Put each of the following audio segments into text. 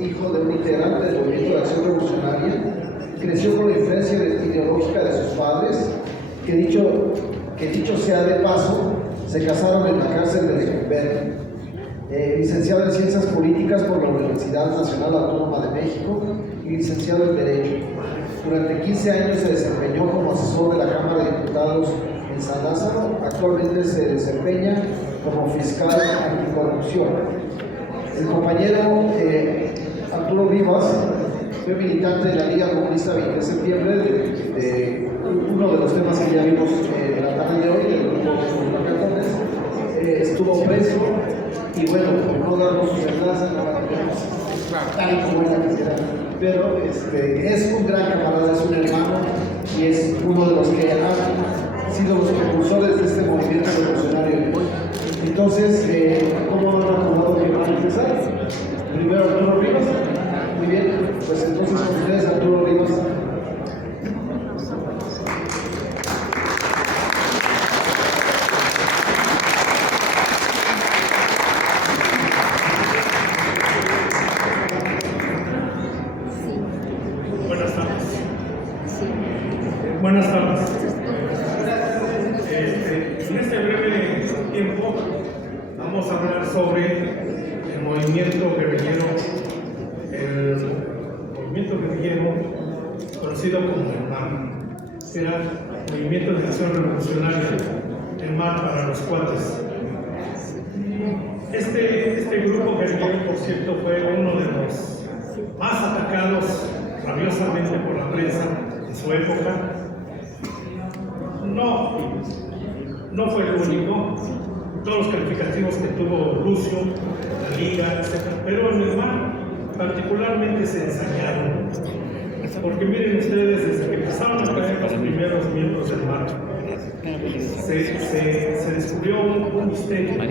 hijo de un integrante del Movimiento de Acción Revolucionaria. Creció con la influencia ideológica de sus padres, que dicho sea de paso, se casaron en la cárcel de Lecumberri. Licenciado en Ciencias Políticas por la Universidad Nacional Autónoma de México y licenciado en Derecho. Durante 15 años se desempeñó como asesor de la Cámara de Diputados en San Lázaro. Actualmente se desempeña como fiscal anticorrupción. El compañero Arturo Rivas fue militante de la Liga Comunista 20 de septiembre, de uno de los temas que ya vimos en la tarde de hoy, del grupo Macatones. Estuvo preso y bueno, por no darnos sus enlaces, no la tenemos tal como ella quisiera, pero es un gran camarada, es un hermano y es uno de los que han sido los propulsores de este movimiento revolucionario. Entonces, ¿cómo han acordado que van a empezar? Primero Arturo Rivas. Muy bien, pues entonces con ustedes Arturo Rivas. Buenas tardes. En este breve tiempo vamos a hablar sobre el movimiento guerrillero, conocido como el MAR, que era Movimiento de Acción Revolucionaria, el MAR para los cuates. Este grupo guerrillero, por cierto, fue uno de los más atacados rabiosamente por la prensa en su época. No fue el único. Todos los calificativos que tuvo Lucio, la Liga, etc. Pero en el MAR particularmente se ensañaron. Porque miren ustedes, desde que empezaron a caer los primeros miembros del MAR, se descubrió un misterio.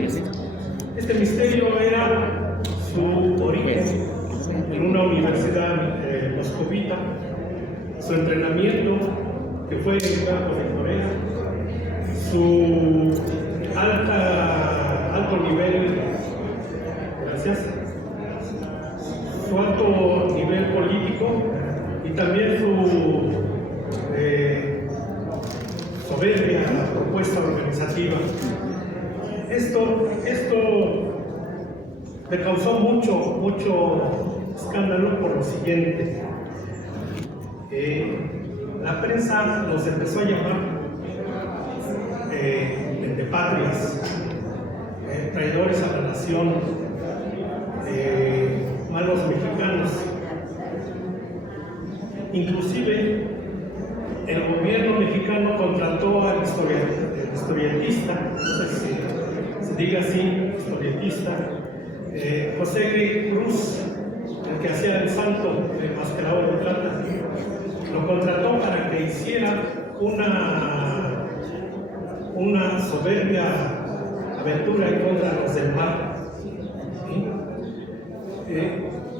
Este misterio era su origen en una universidad moscovita, su entrenamiento, que fue en el campo de Corea, su alto nivel, su alto nivel político y también su soberbia propuesta organizativa. Esto me causó mucho escándalo por lo siguiente. La prensa los empezó a llamar vendepatrias, traidores a la nación, malos mexicanos. Inclusive el gobierno mexicano contrató al historietista, no sé si se diga así, historietista, José G. Cruz, el que hacía el santo enmascarado de plata. Lo contrató para que hiciera una soberbia aventura en contra de los del MAR. ¿Sí?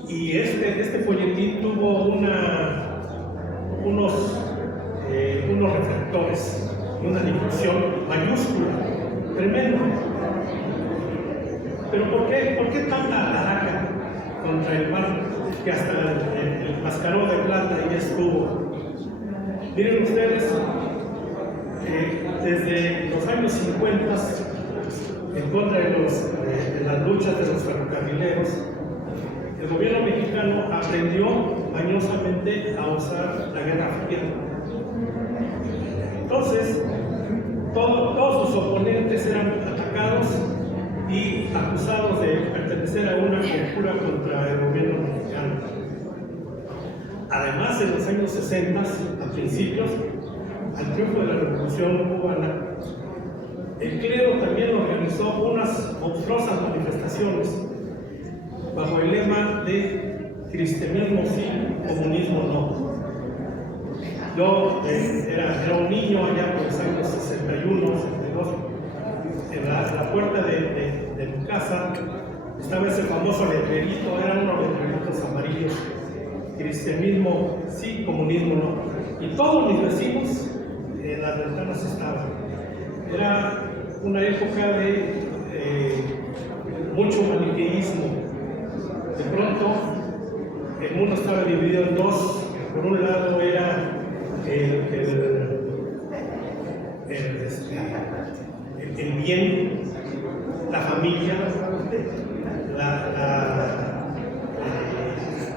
Y este folletín tuvo unos reflectores y una difusión mayúscula, tremenda. Pero ¿por qué tanta ataraca contra el MAR, que hasta el mascarón de plata ya estuvo? Miren ustedes, desde los años 50, en contra de las luchas de los ferrocarrileros, el gobierno mexicano aprendió mañosamente a usar la Guerra Fría. Entonces, todos sus oponentes eran atacados y acusados de pertenecer a una conjura contra el gobierno mexicano. Además, en los años 60, a principios, al triunfo de la Revolución Cubana, el clero también organizó unas monstruosas manifestaciones bajo el lema de cristianismo sí, comunismo no. Yo era un niño allá por los años 61, 62. En la puerta de mi casa estaba ese famoso letrerito, eran unos letreritos amarillos: cristianismo sí, comunismo no. Y todos mis vecinos en las ventanas estaban. Era una época de mucho maniqueísmo. De pronto el mundo estaba dividido en dos. Por un lado era el bien, la familia, la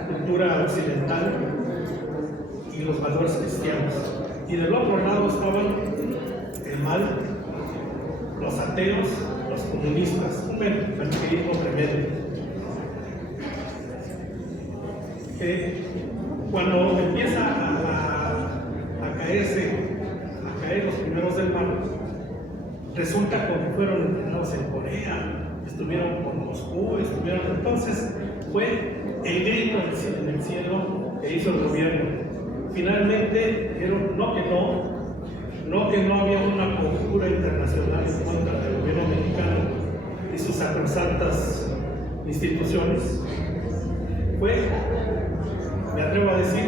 cultura occidental y los valores cristianos. Y del otro lado estaban el mal, los ateos, los comunistas, un maniqueísmo tremendo. Cuando empieza a caer los primeros del mar, resulta que fueron entrenados en Corea, estuvieron por Moscú, entonces fue el grito en el cielo que hizo el gobierno. Finalmente dijeron no que no había una conjura internacional en contra del gobierno mexicano y sus sacrosantas instituciones. Fue, me atrevo a decir,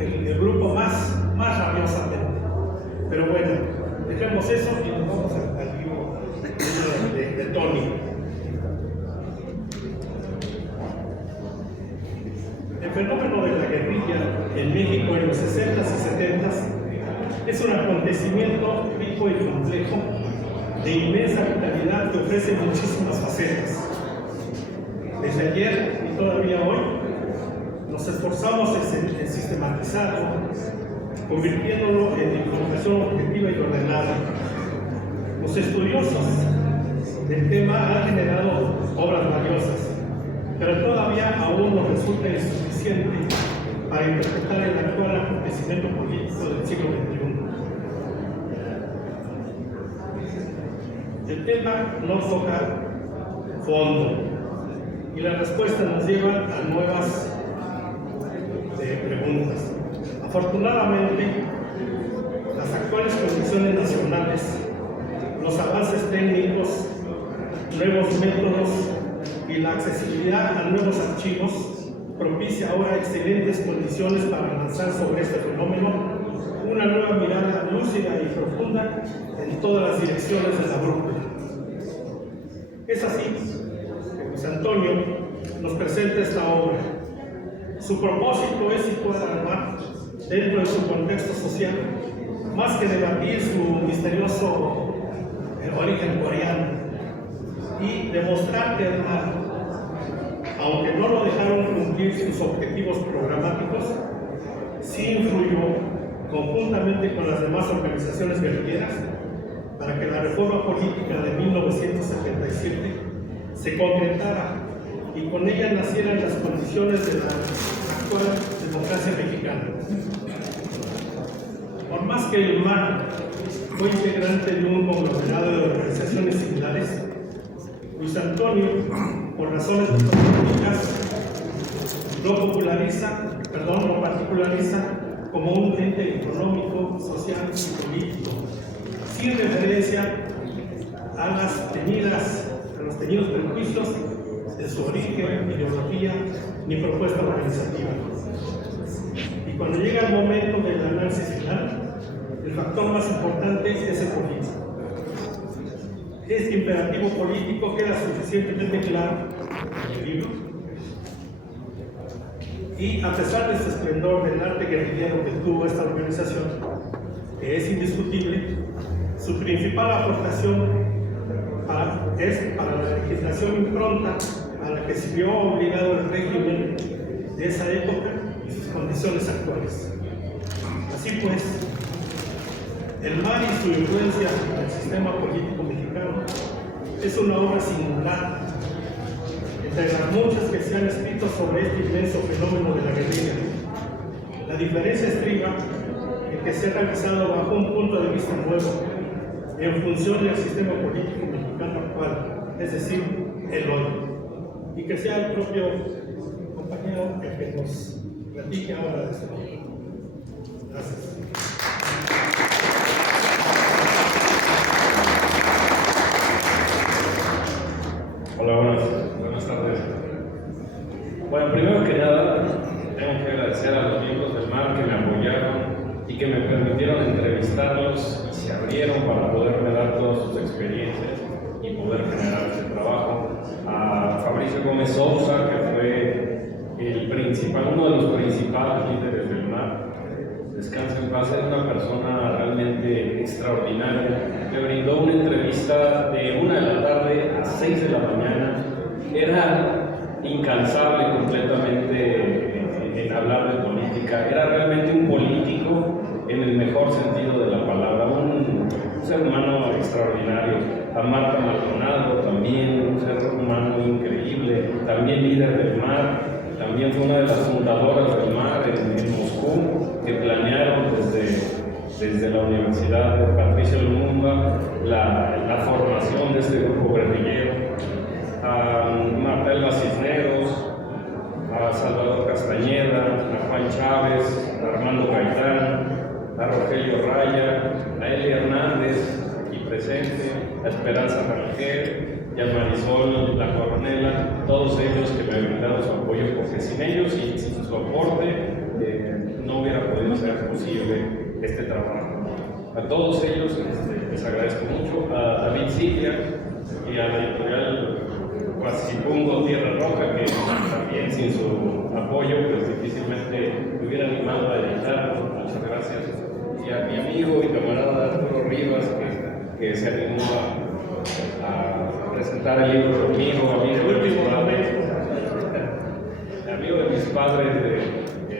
el grupo más rabiosamente. Pero bueno, dejemos eso y nos vamos al libro de Tony. El fenómeno de la guerrilla en México en los 60s y 70s es un acontecimiento rico y complejo, de inmensa vitalidad que ofrece muchísimas facetas. Desde ayer y todavía hoy, nos esforzamos en sistematizarlo, convirtiéndolo en información objetiva y ordenada. Los estudiosos del tema han generado obras valiosas, pero todavía aún nos resulta insuficiente para interpretar el actual acontecimiento político del siglo XXI. El tema no toca fondo y la respuesta nos lleva a nuevas preguntas. Afortunadamente, las actuales condiciones nacionales, los avances técnicos, nuevos métodos y la accesibilidad a nuevos archivos propicia ahora excelentes condiciones para lanzar sobre este fenómeno una nueva mirada lúcida y profunda en todas las direcciones de la brújula. Es así que José Antonio nos presenta esta obra. Su propósito es situar al mar dentro de su contexto social, más que debatir su misterioso origen coreano, y demostrar que el mar, aunque no lo dejaron cumplir sus objetivos programáticos, sí influyó conjuntamente con las demás organizaciones guerrilleras para que la reforma política de 1977 se concretara y con ella nacieran las condiciones de la actual democracia mexicana. Por más que el MAR fue integrante de un conglomerado de organizaciones similares, Luis Antonio, por razones políticas, lo particulariza como un ente económico, social y político, sin referencia a los teñidos prejuicios de su origen, ideología ni propuesta organizativa. Y cuando llega el momento del análisis final, el factor más importante es el político. Este imperativo político queda suficientemente claro en el libro, y a pesar de este esplendor del arte guerrillero que tuvo esta organización, que es indiscutible, su principal aportación es para la legislación impronta a la que se vio obligado el régimen de esa época y sus condiciones actuales. Así pues, el mar y su influencia en el sistema político mexicano es una obra singular, entre las muchas que se han escrito sobre este inmenso fenómeno de la guerrilla. La diferencia estriba en que se ha realizado bajo un punto de vista nuevo, en función del sistema político mexicano actual, es decir, el hoy. Y que sea el propio compañero el que nos platique ahora de esto. Gracias. Hola, buenas tardes. Bueno, primero que nada, tengo que agradecer a los miembros del MAR que me apoyaron y que me permitieron entrevistarlos y se abrieron para poderme dar todas sus experiencias y poder generar este trabajo. A Fabricio Gómez Sousa, que fue el principal principal, uno de los principales líderes del MAR, descansa en paz, era una persona realmente extraordinaria. Me brindó una entrevista de 1 de la tarde a 6 de la mañana. Era incansable completamente en hablar de política. Era realmente un político en el mejor sentido de la palabra, un ser humano extraordinario. A Marta Maldonado también, un ser humano increíble, también líder del MAR, también fue una de las fundadoras del MAR en Moscú, que planearon desde la Universidad de Patricio Lumumba la formación de este grupo guerrillero. A Marta Elba Cisneros, a Salvador Castañeda, a Juan Chávez, a Armando Gaitán, a Rogelio Raya, a Eli Hernández, aquí presente, a Esperanza Rangel y a Marisol La Coronela, todos ellos que me brindaron su apoyo, porque sin ellos y sin su aporte no hubiera podido ser posible este trabajo. A todos ellos les agradezco mucho, a David Siglia y a la editorial Guasipungo Tierra Roja, que también sin su apoyo pues difícilmente me hubiera animado a editarlo. Muchas gracias. Y a mi amigo y camarada Arturo Rivas, que se animó a presentar el libro conmigo, amigo de mis padres,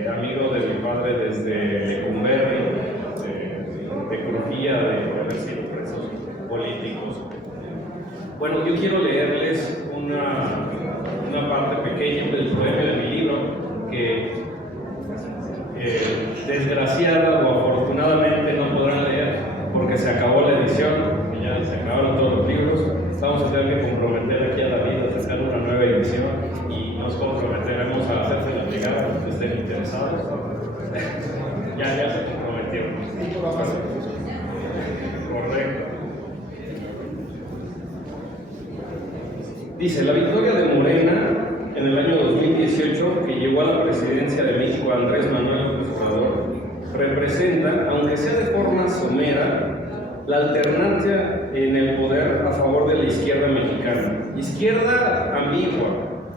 amigo de mi padre desde Lecumberri, de Crujía, de haber sido presos políticos. Bueno, yo quiero leerles una parte pequeña del poema de mi libro que desgraciada o afortunadamente no podrán leer porque se acabó la edición, ya se acabaron todos los libros. Vamos a tener que comprometer aquí a David a sacar una nueva edición y nos comprometeremos a hacérsela llegar a los que estén interesados. ya se comprometieron. Correcto. Dice, la victoria de Morena en el año 2018, que llegó a la presidencia de México Andrés Manuel López Obrador, representa, aunque sea de forma somera, la alternancia en el poder a favor de la izquierda mexicana. Izquierda ambigua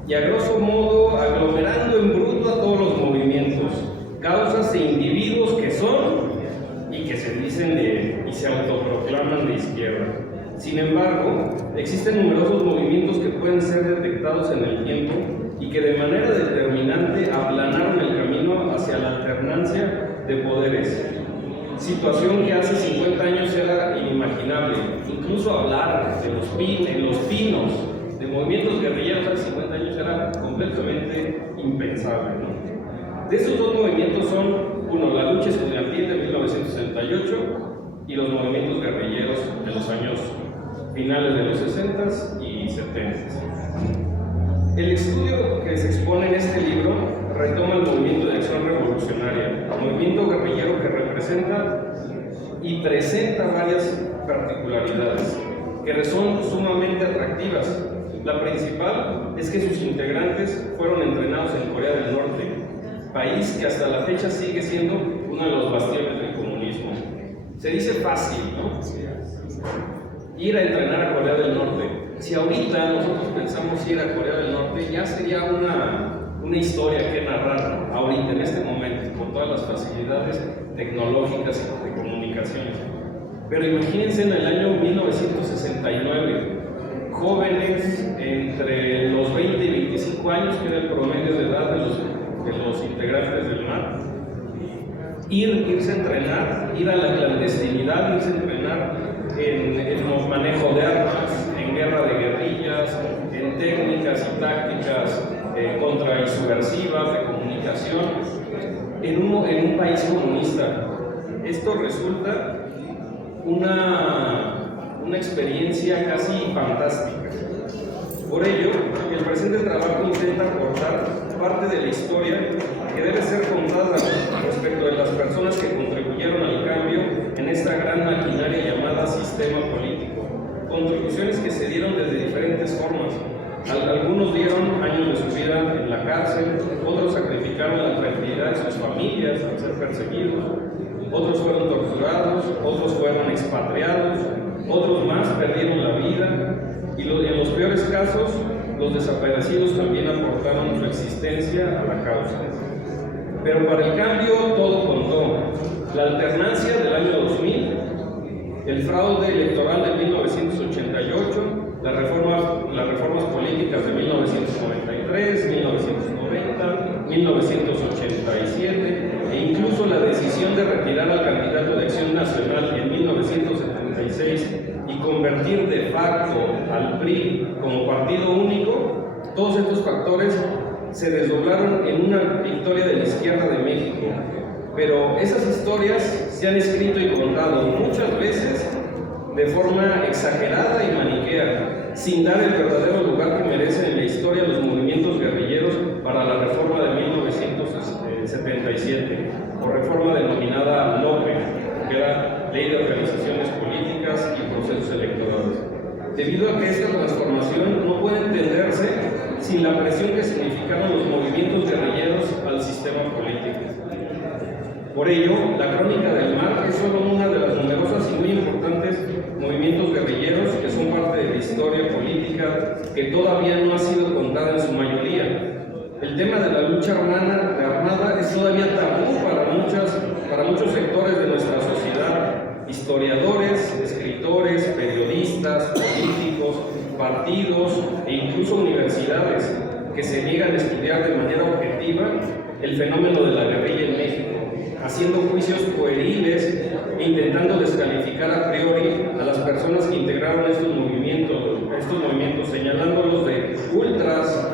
y a grosso modo aglomerando en bruto a todos los movimientos, causas e individuos que son y que se dicen y se autoproclaman de izquierda. Sin embargo, existen numerosos movimientos que pueden ser detectados en el tiempo y que de manera determinante aplanaron el camino hacia la alternancia de poderes. Situación que hace 50 años era inimaginable. Incluso hablar de los pinos, de movimientos guerrilleros hace 50 años era completamente impensable, ¿no? De esos dos movimientos son, uno, la lucha estudiantil de 1968 y los movimientos guerrilleros de los años finales de los 60s y 70s. El estudio que se expone en este libro retoma el movimiento de acción revolucionaria, movimiento guerrillero que representa y presenta varias particularidades que son sumamente atractivas. La principal es que sus integrantes fueron entrenados en Corea del Norte, país que hasta la fecha sigue siendo uno de los bastiones del comunismo. Se dice fácil, ¿no? Ir a entrenar a Corea del Norte. Si ahorita nosotros pensamos ir a Corea del Norte, ya sería una historia que narrar, ¿no? Ahorita, en este momento, con todas las facilidades tecnológicas y de comunicaciones. Pero imagínense en el año 1969, jóvenes entre los 20 y 25 años, que era el promedio de edad de los integrantes del MAR, irse a entrenar, ir a la clandestinidad, irse a entrenar en el manejo de armas, en guerra de guerrillas, en técnicas y tácticas contrainsurgersivas de comunicación, en un país comunista. Esto resulta una experiencia casi fantástica. Por ello, el presente trabajo intenta aportar parte de la historia que debe ser contada respecto de las personas que contribuyeron al cambio en esta gran maquinaria llamada sistema político. Contribuciones que se dieron desde diferentes formas. Algunos dieron años de su vida en la cárcel, otros sacrificaron la tranquilidad de sus familias al ser perseguidos, otros fueron torturados, otros fueron expatriados, otros más perdieron la vida y en los peores casos los desaparecidos también aportaron su existencia a la causa. Pero para el cambio todo contó. La alternancia del año 2000, el fraude electoral de 1988, las reformas políticas de 1993, 1990, 1987 e incluso la decisión de retirar al candidato de Acción Nacional en 1976 y convertir de facto al PRI como partido único, todos estos factores se desdoblaron en una victoria de la izquierda de México. Pero esas historias se han escrito y contado muchas veces de forma exagerada y maniquea, sin dar el verdadero lugar que merecen en la historia los movimientos guerrilleros para la reforma de 1977, o reforma denominada LOPE, que era Ley de Organizaciones Políticas y Procesos Electorales. Debido a que esta transformación no puede entenderse sin la presión que significaron los movimientos guerrilleros al sistema político. Por ello, la Crónica del Mar es solo una de las numerosas y muy importantes movimientos guerrilleros que son parte de la historia política que todavía no ha sido contada en su mayoría. El tema de la lucha armada es todavía tabú para muchos sectores de nuestra sociedad: historiadores, escritores, periodistas, políticos, partidos e incluso universidades que se niegan a estudiar de manera objetiva el fenómeno de la guerrilla en México, haciendo juicios pueriles e intentando descalificar a priori a las personas que integraron estos movimientos, señalándolos de ultras,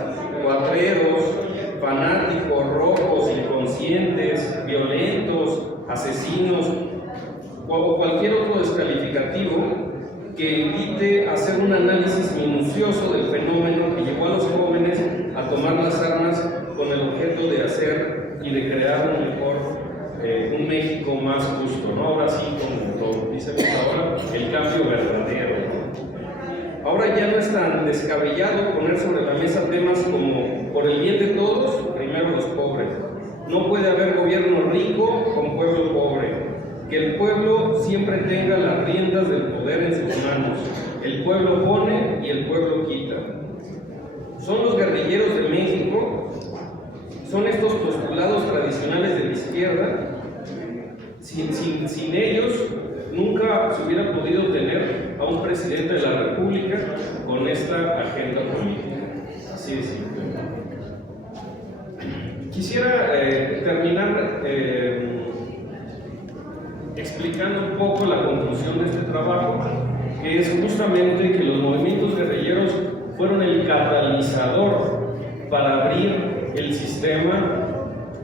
cuatreros, fanáticos, rojos, inconscientes, violentos, asesinos o cualquier otro descalificativo que evite hacer un análisis minucioso del fenómeno que llevó a los jóvenes a tomar las armas con el objeto de hacer y de crear un México más justo, ¿no? Ahora sí, como dicen ahora, el cambio verdadero, ¿no? Ahora ya no es tan descabellado poner sobre la mesa temas como: por el bien de todos, primero los pobres. No puede haber gobierno rico con pueblo pobre. Que el pueblo siempre tenga las riendas del poder en sus manos. El pueblo pone y el pueblo quita. Son los guerrilleros de México, son estos postulados tradicionales de la izquierda. Sin ellos nunca se hubiera podido tener a un presidente de la República con esta agenda política. Así de simple. Quisiera terminar explicando un poco la conclusión de este trabajo, que es justamente que los movimientos guerrilleros fueron el catalizador para abrir el sistema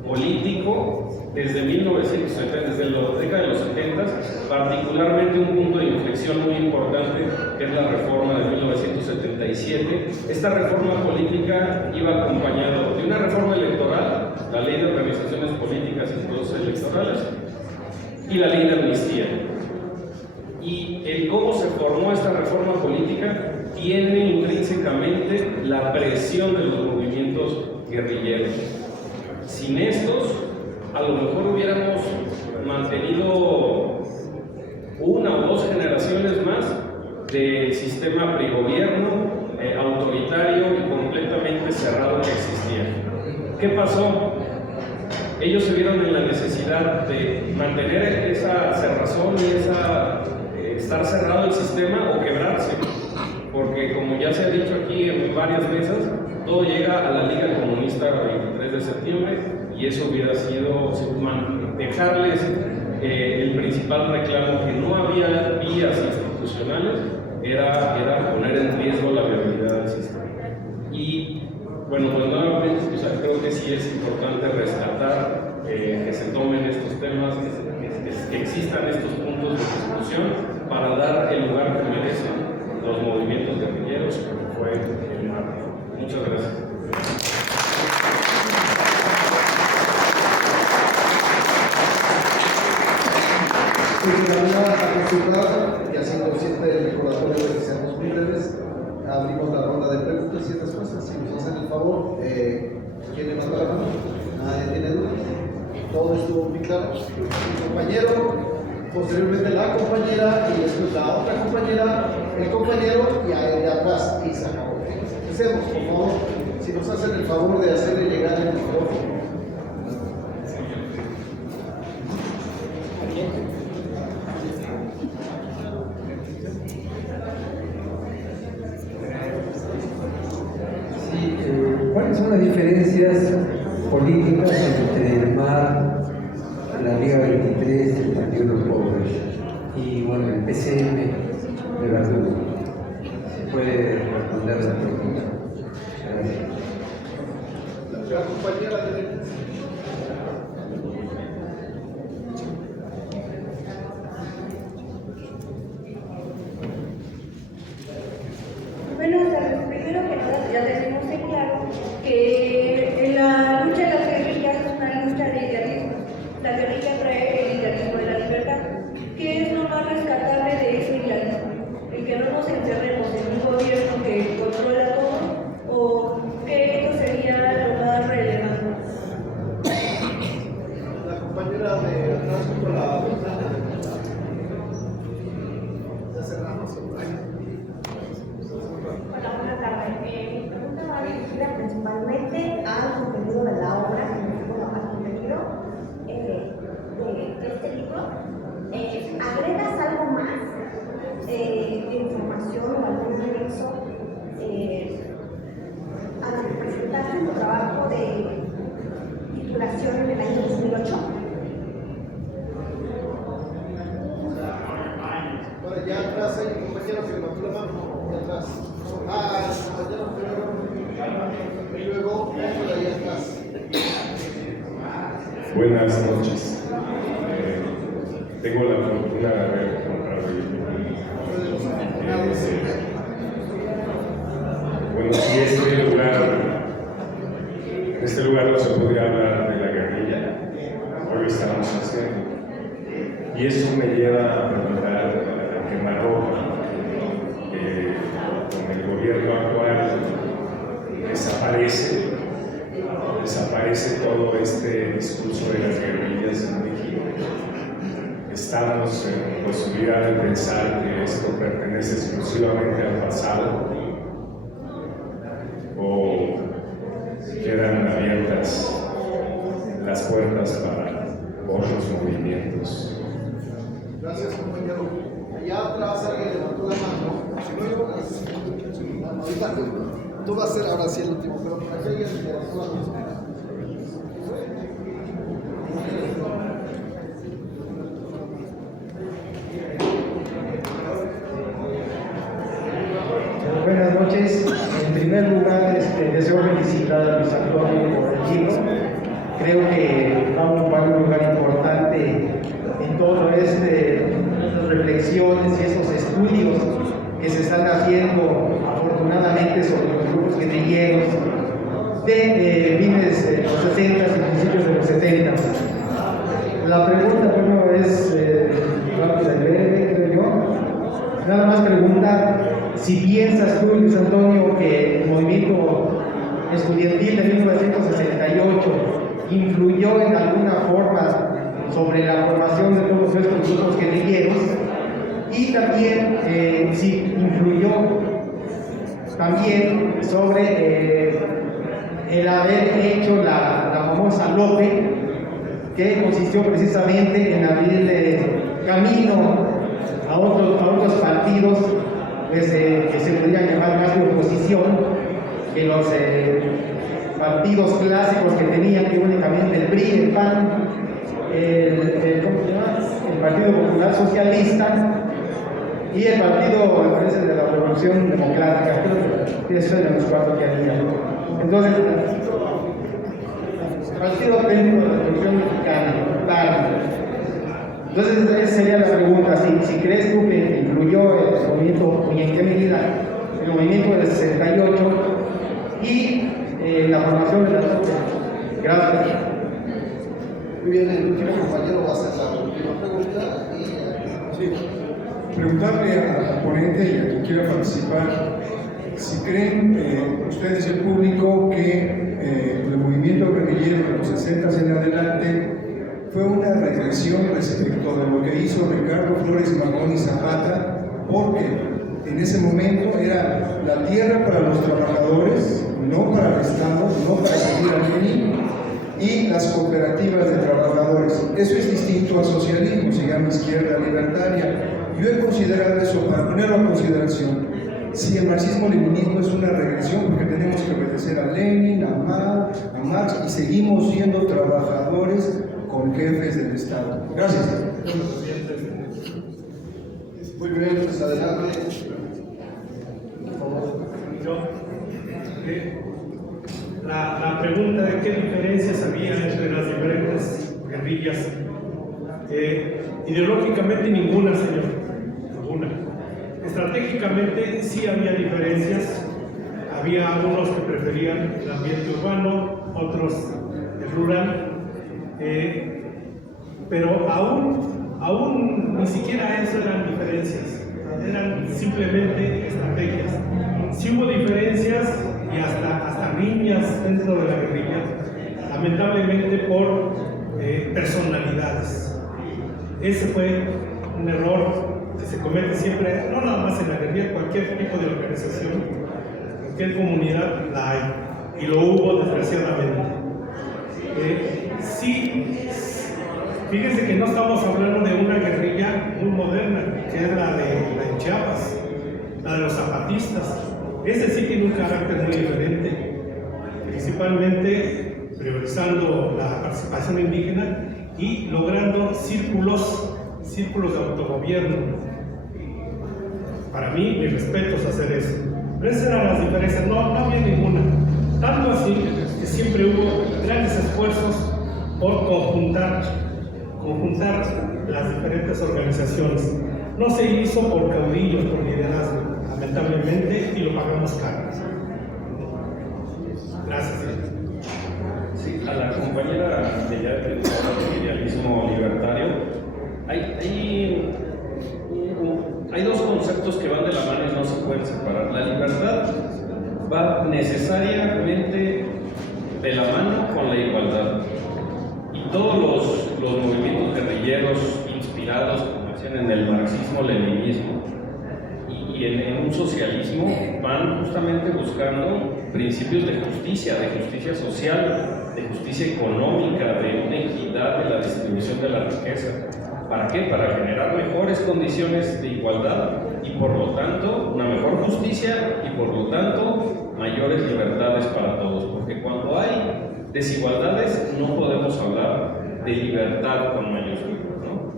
político desde 1970, desde la década de los 70, particularmente un punto de inflexión muy importante que es la reforma de 1977. Esta reforma política iba acompañada de una reforma electoral, la Ley de Organizaciones Políticas y Procesos Electorales, y la Ley de Amnistía. Y el cómo se formó esta reforma política tiene intrínsecamente la presión de los movimientos guerrilleros. Sin estos, a lo mejor hubiéramos mantenido una o dos generaciones más del sistema prigobierno autoritario y completamente cerrado que existía. ¿Qué pasó? Ellos se vieron en la necesidad de mantener esa cerrazón y estar cerrado el sistema o quebrarse, porque como ya se ha dicho aquí en varias mesas, todo llega a la Liga Comunista el 23 de septiembre y eso hubiera sido dejarles el principal reclamo, que no había vías institucionales, era poner en riesgo la viabilidad del sistema. Y bueno, pues nuevamente, creo que sí es importante rescatar que se tomen estos temas, que existan estos puntos de discusión para dar el lugar que merecen los movimientos guerrilleros, como fue el mar. Muchas gracias. De manera acostumbrada, y haciendo consciente del recordatorio de que seamos muy breves, abrimos la ronda de preguntas y respuestas. Si nos hacen el favor, ¿quién levanta la mano? ¿Nadie tiene dudas? Todo estuvo muy claro. El compañero, posteriormente la compañera, y después la otra compañera, el compañero y a él de atrás, y se acabó. Empecemos, por favor, si nos hacen el favor de hacerle llegar el micrófono. ¿Cuáles son las diferencias políticas entre el MAR, la Liga 23, el Partido de los Pobres y bueno, el PCM de Verdugo? ¿Se puede responder a la pregunta? Gracias. La compañera de... Bueno, primero que nada ya tenemos en claro que en la lucha de las guerrillas es una lucha de idealismo. La guerrilla trae el idealismo de la libertad. ¿Qué es lo más rescatable de ese idealismo? El que no nos encerremos en un gobierno que controla todo, o que esto sería lo más relevante. La compañera de atrás con la ventana. Ya cerramos. Hola, buenas tardes. Mi pregunta va dirigida principalmente al contenido de la obra, bueno, al contenido de este libro. ¿Agregas algo más de información o algún anexo a lo que presentaste en tu trabajo de titulación en el año 2008? Bueno, ya atrás hay un compañero que levantó la mano. Ya atrás. Compañero primero. Y luego, ahí atrás. Buenas noches. Tengo la fortuna de haber encontrado bueno, si en este lugar no se podría hablar de la guerrilla, hoy lo estamos haciendo. Y eso me lleva a preguntar que Marroco, con el gobierno actual, desaparece todo este discurso de las guerrillas en México. Estamos en posibilidad de pensar que esto pertenece exclusivamente al pasado, o quedan abiertas las puertas para otros movimientos. Gracias, compañero. Allá atrás alguien levantó la mano. Si no, yo ahorita tú vas a ser ahora sí el último, pero aquí alguien levantó la mano. Buenas noches. En primer lugar, deseo felicitar a Luis Antonio por el libro. Creo que va a ocupar un lugar importante en todo estas reflexiones y esos estudios que se están haciendo afortunadamente sobre los grupos guerrilleros de fines de los 60 y principios de los 70. La pregunta, bueno, es rápida y breve, creo yo. Nada más preguntar si piensas tú, Luis Antonio, que el movimiento estudiantil de 1968 influyó en alguna forma sobre la formación de todos estos grupos guerrilleros, y también si influyó también sobre el haber hecho la famosa LOPE, que consistió precisamente en abrirle camino a otros partidos pues, que se podrían llamar más de oposición que los partidos clásicos que tenían, que únicamente el PRI, el PAN, ¿cómo se llama? El Partido Popular Socialista y el Partido, me parece, de la Revolución Democrática. Creo que esos eran los cuatro que había. Entonces, Partido Técnico de la Revolución Mexicana, PAN. Entonces, esa sería la pregunta, si crees tú que influyó el movimiento, y en qué medida el movimiento del 68 y la formación de la sociedad. Gracias. Muy bien, el último compañero va a hacer la última pregunta. Sí. Preguntarle al ponente y a quien quiera participar si creen ustedes, el público, que el movimiento guerrillero de los 60 en adelante fue una regresión respecto de lo que hizo Ricardo Flores Magón y Zapata, porque en ese momento era la tierra para los trabajadores, no para el Estado, no para seguir a Lenin, y las cooperativas de trabajadores. Eso es distinto al socialismo, se llama izquierda libertaria. Yo he considerado eso, para ponerlo a consideración, si el marxismo-leninismo es una regresión, porque tenemos que obedecer a Lenin, a Mao, a Marx, y seguimos siendo trabajadores con jefes del Estado. Gracias. Muy bien, pues adelante. La pregunta de qué diferencias había entre las diferentes guerrillas. Ideológicamente ninguna, señor. Ninguna. Estratégicamente sí había diferencias. Había algunos que preferían el ambiente urbano, otros el rural. Pero aún ni siquiera eso eran diferencias, eran simplemente estrategias. Sí hubo diferencias y hasta riñas dentro de la guerrilla, lamentablemente por personalidades. Ese fue un error que se comete siempre, no nada más en la guerrilla, cualquier tipo de organización, cualquier comunidad la hay, y lo hubo desgraciadamente. Sí, fíjense que no estamos hablando de una guerrilla muy moderna, que es la de Chiapas, la de los zapatistas. Ese sí tiene un carácter muy diferente, principalmente priorizando la participación indígena y logrando círculos de autogobierno. Para mí, mis respetos hacer eso. Pero esas eran las diferencias, no había ninguna. Tanto así que siempre hubo grandes esfuerzos por conjuntar las diferentes organizaciones. No se hizo por caudillos, por liderazgo, lamentablemente, y lo pagamos caro. Gracias. Sí, a la compañera de ya del idealismo libertario, hay dos conceptos que van de la mano y no se pueden separar. La libertad va necesariamente de la mano con la igualdad. Y todos los movimientos guerrilleros inspirados, como decían, en el marxismo-leninismo y en un socialismo, van justamente buscando principios de justicia social, de justicia económica, de una equidad de la distribución de la riqueza. ¿Para qué? Para generar mejores condiciones de igualdad y por lo tanto una mejor justicia y por lo tanto mayores libertades para todos. Porque cuando hay desigualdades no podemos hablar de libertad con mayúsculas, ¿no?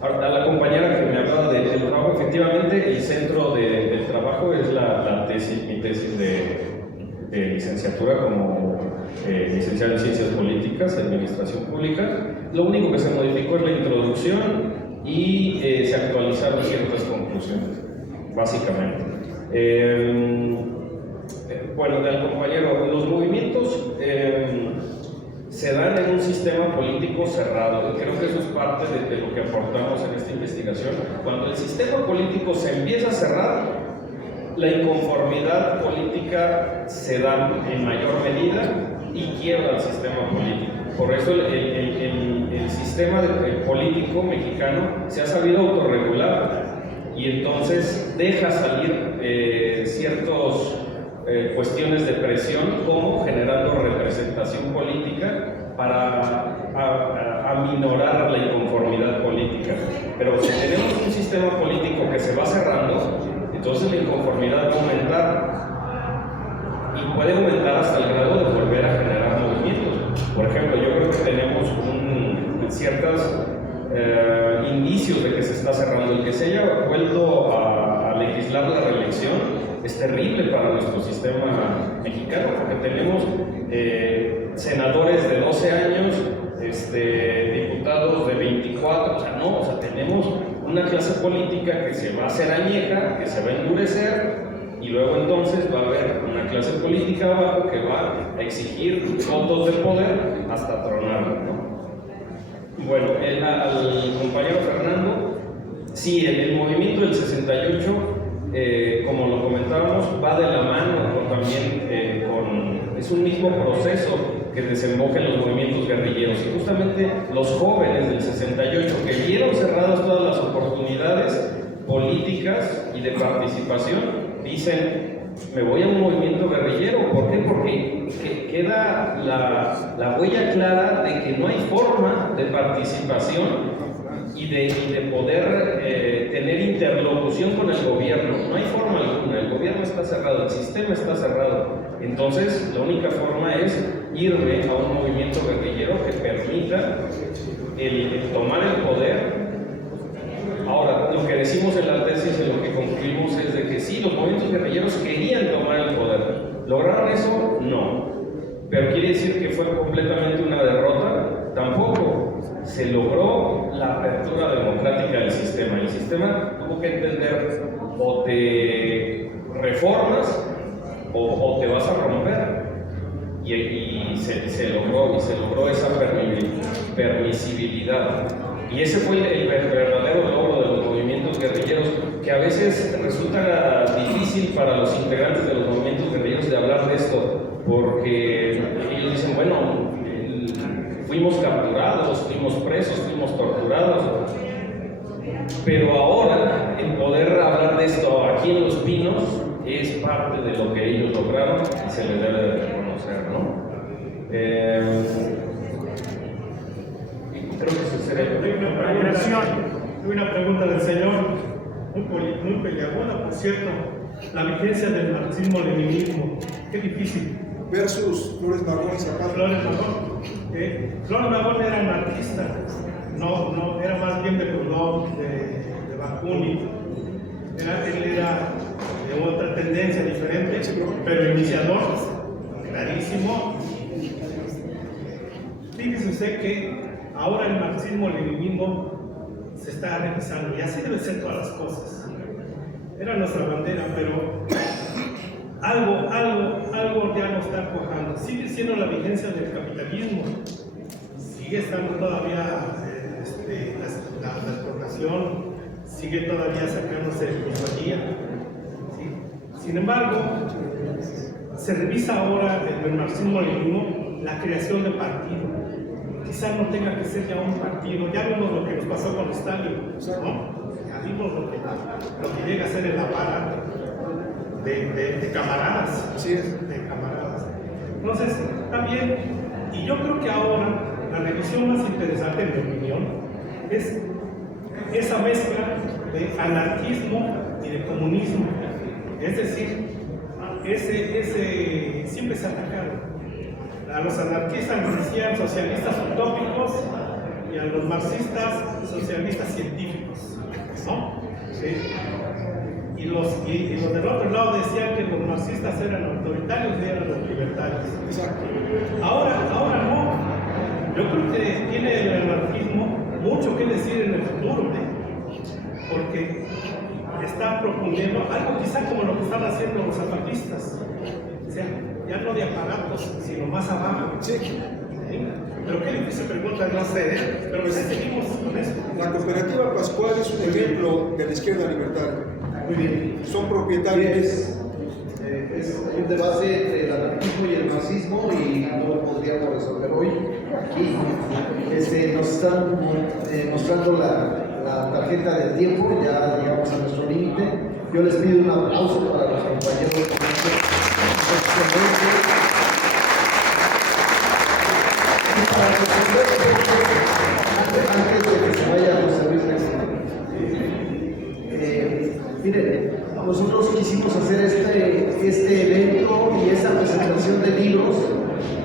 Ahora, a la compañera que me hablaba del trabajo, efectivamente el centro del trabajo es mi tesis de licenciatura como licenciado en Ciencias Políticas, Administración Pública. Lo único que se modificó es la introducción y se actualizaron ciertas conclusiones, básicamente. Bueno, del compañero, los movimientos se dan en un sistema político cerrado, y creo que eso es parte de lo que aportamos en esta investigación. Cuando el sistema político se empieza a cerrar, la inconformidad política se da en mayor medida y quiebra el sistema político. Por eso el sistema político mexicano se ha sabido autorregular y entonces deja salir ciertas cuestiones de presión, como generando representación política para aminorar la inconformidad política. Pero si tenemos un sistema político que se va cerrando, entonces la inconformidad va a aumentar y puede aumentar hasta el grado de volver a generar movimientos. Por ejemplo, yo creo que tenemos ciertos indicios de que se está cerrando. El que se haya vuelto a legislar la reelección es terrible para nuestro sistema mexicano, porque tenemos senadores de 12 años, diputados de 24, o sea, tenemos una clase política que se va a hacer añeja, que se va a endurecer, y luego entonces va a haber una clase política abajo que va a exigir votos de poder hasta tronarlo, ¿no? Bueno, al compañero Fernando, sí, el movimiento del 68, como lo comentábamos, va de la mano también es un mismo proceso que desemboca en los movimientos guerrilleros, y justamente los jóvenes del 68 que vieron cerradas todas las oportunidades políticas y de participación, dicen, me voy a un movimiento guerrillero. ¿Por qué? Porque queda la huella clara de que no hay forma de participación y de poder tener interlocución con el gobierno. No hay forma alguna, el gobierno está cerrado, el sistema está cerrado. Entonces, la única forma es irme a un movimiento guerrillero que permita el tomar el poder. Ahora, lo que decimos en la tesis y lo que concluimos es de que sí, los movimientos guerrilleros querían tomar el poder. ¿Lograron eso? No. ¿Pero quiere decir que fue completamente una derrota? Tampoco. Se logró la apertura democrática del sistema. El sistema tuvo que entender, o te reformas o te vas a romper. Y se logró esa permisibilidad. Y ese fue el verdadero logro de los movimientos guerrilleros, que a veces resulta difícil para los integrantes de los movimientos guerrilleros de hablar de esto, porque ellos dicen, bueno, fuimos capturados, fuimos presos, fuimos torturados, pero ahora el poder hablar de esto aquí en Los Pinos es parte de lo que ellos lograron y se les debe de reconocer, ¿no? Creo que eso sería. Tuve una pregunta del señor, muy peleaguda, por cierto. La vigencia del marxismo-leninismo, qué difícil. Versus Flores Magón y Zapata. Flores Magón. Flores Magón era anarquista, no, era más bien de Proudhon, de Bakunin. Él era de otra tendencia diferente, pero iniciador, clarísimo. Fíjese usted que ahora el marxismo-leninismo se está revisando, y así deben ser todas las cosas. Era nuestra bandera, pero algo ya no está cuajando. Sigue siendo la vigencia del capitalismo, sigue estando todavía la exportación, sigue todavía sacándose plusvalía. ¿Sí? Sin embargo, se revisa ahora en el marxismo-leninismo la creación de partido. Quizás no tenga que ser ya un partido. Ya vimos lo que nos pasó con Stalin, ¿no? Ya vimos lo que llega a ser el aparato de camaradas. Así es. De camaradas. Entonces, también, y yo creo que ahora la revisión más interesante, en mi opinión, es esa mezcla de anarquismo y de comunismo. Es decir, siempre se atacaron. A los anarquistas les decían socialistas utópicos y a los marxistas socialistas científicos, ¿no? ¿Sí? Y los del otro lado decían que los marxistas eran autoritarios y eran los libertarios. Exacto. Ahora no. Yo creo que tiene el anarquismo mucho que decir en el futuro, porque está proponiendo algo quizá como lo que están haciendo los zapatistas. O sea, ya no de aparatos, sino más abajo. Sí. ¿Sí? Pero qué difícil pregunta, no sé, pero pues seguimos con eso. La cooperativa Pascual es un ejemplo de la izquierda libertaria. Muy bien. Son propietarios. Es un debate entre el anarquismo y el marxismo y no lo podríamos resolver hoy. Aquí nos están mostrando la tarjeta del tiempo, ya llegamos a nuestro límite. Yo les pido un aplauso para los compañeros. Antes de que se vaya José Luis miren, nosotros quisimos hacer este evento y esta presentación de libros,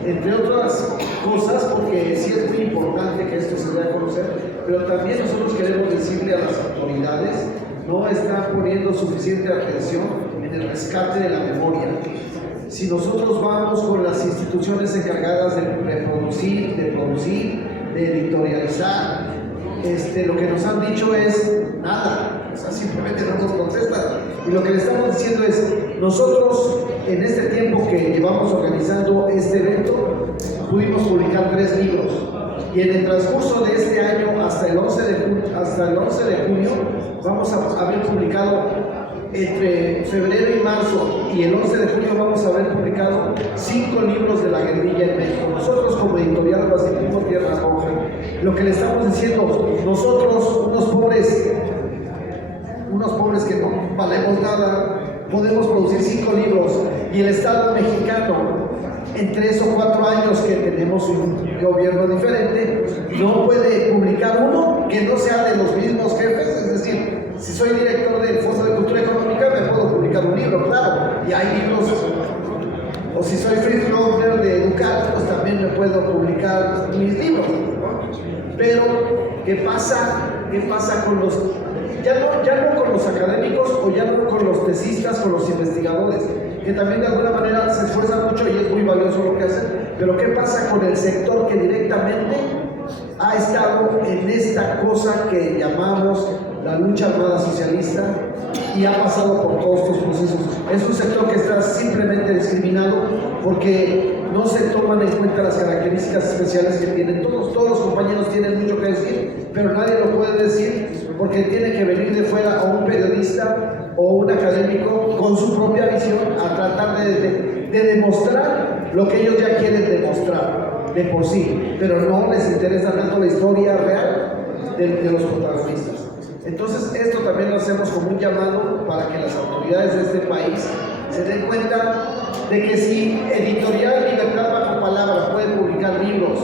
entre otras cosas, porque sí es muy importante que esto se dé a conocer, pero también nosotros queremos decirle a las autoridades, no están poniendo suficiente atención en el rescate de la memoria. Si nosotros vamos con las instituciones encargadas de reproducir, de producir, de editorializar, lo que nos han dicho es nada, o sea, simplemente no nos contestan. Y lo que le estamos diciendo es, nosotros en este tiempo que llevamos organizando este evento, pudimos publicar 3 libros. Y en el transcurso de este año, hasta el 11 de junio, vamos a haber publicado, entre febrero y marzo y el 11 de junio vamos a haber publicado 5 libros de la guerrilla en México. Nosotros como editorial Pacifismo Tierra Roja, lo que le estamos diciendo, nosotros, unos pobres unos pobres que no valemos nada, podemos producir 5 libros y el Estado mexicano, en 3 o 4 años que tenemos un gobierno diferente, no puede publicar uno que no sea de los mismos jefes. Es decir, si soy director del Fondo de Cultura Económica, me puedo publicar un libro, claro, y hay libros. O si soy free floater de Educar, pues también me puedo publicar mis libros, ¿no? Pero, ¿qué pasa con los, ya no con los académicos o ya no con los tesistas, con los investigadores, que también de alguna manera se esfuerzan mucho y es muy valioso lo que hacen, pero ¿qué pasa con el sector que directamente ha estado en esta cosa que llamamos la lucha armada socialista y ha pasado por todos estos procesos? Es un sector que está simplemente discriminado porque no se toman en cuenta las características especiales que tienen. Todos los compañeros tienen mucho que decir, pero nadie lo puede decir porque tiene que venir de fuera o un periodista o un académico con su propia visión a tratar de demostrar lo que ellos ya quieren demostrar de por sí, pero no les interesa tanto la historia real de los protagonistas. Entonces, esto también lo hacemos como un llamado para que las autoridades de este país se den cuenta de que si Editorial Libertad Bajo Palabra puede publicar libros,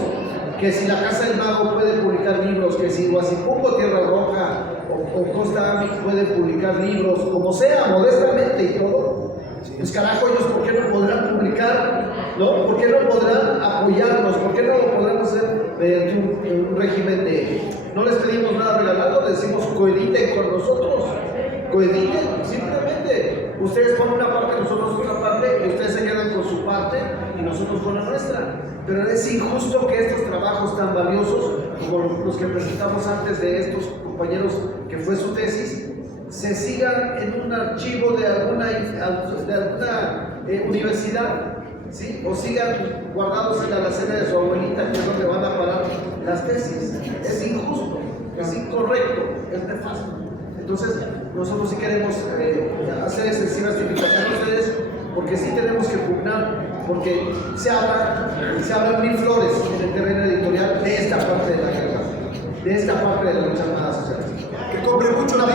que si la Casa del Mago puede publicar libros, que si Guasipungo Tierra Roja o Costa Amic puede publicar libros, como sea, modestamente y todo, pues carajo, ellos ¿por qué no podrán publicar? ¿No? ¿Por qué no podrán apoyarnos? ¿Por qué no lo podrán hacer mediante un régimen de... No les pedimos nada regalado, les decimos coediten con nosotros, coediten, simplemente. Ustedes ponen una parte, nosotros otra parte, y ustedes se quedan con su parte y nosotros con la nuestra. Pero es injusto que estos trabajos tan valiosos, como los que presentamos antes de estos compañeros, que fue su tesis, se sigan en un archivo de alguna universidad, ¿sí? O sigan guardados en la alacena de su abuelita, que es donde van a parar las tesis. Es injusto, es incorrecto, es nefasto. Entonces, nosotros sí queremos hacer excesivas invitaciones a ustedes, porque sí tenemos que pugnar, porque se hablan mil flores en el terreno editorial de esta parte de la guerra, de esta parte de la lucha armada social. Que cobre mucho la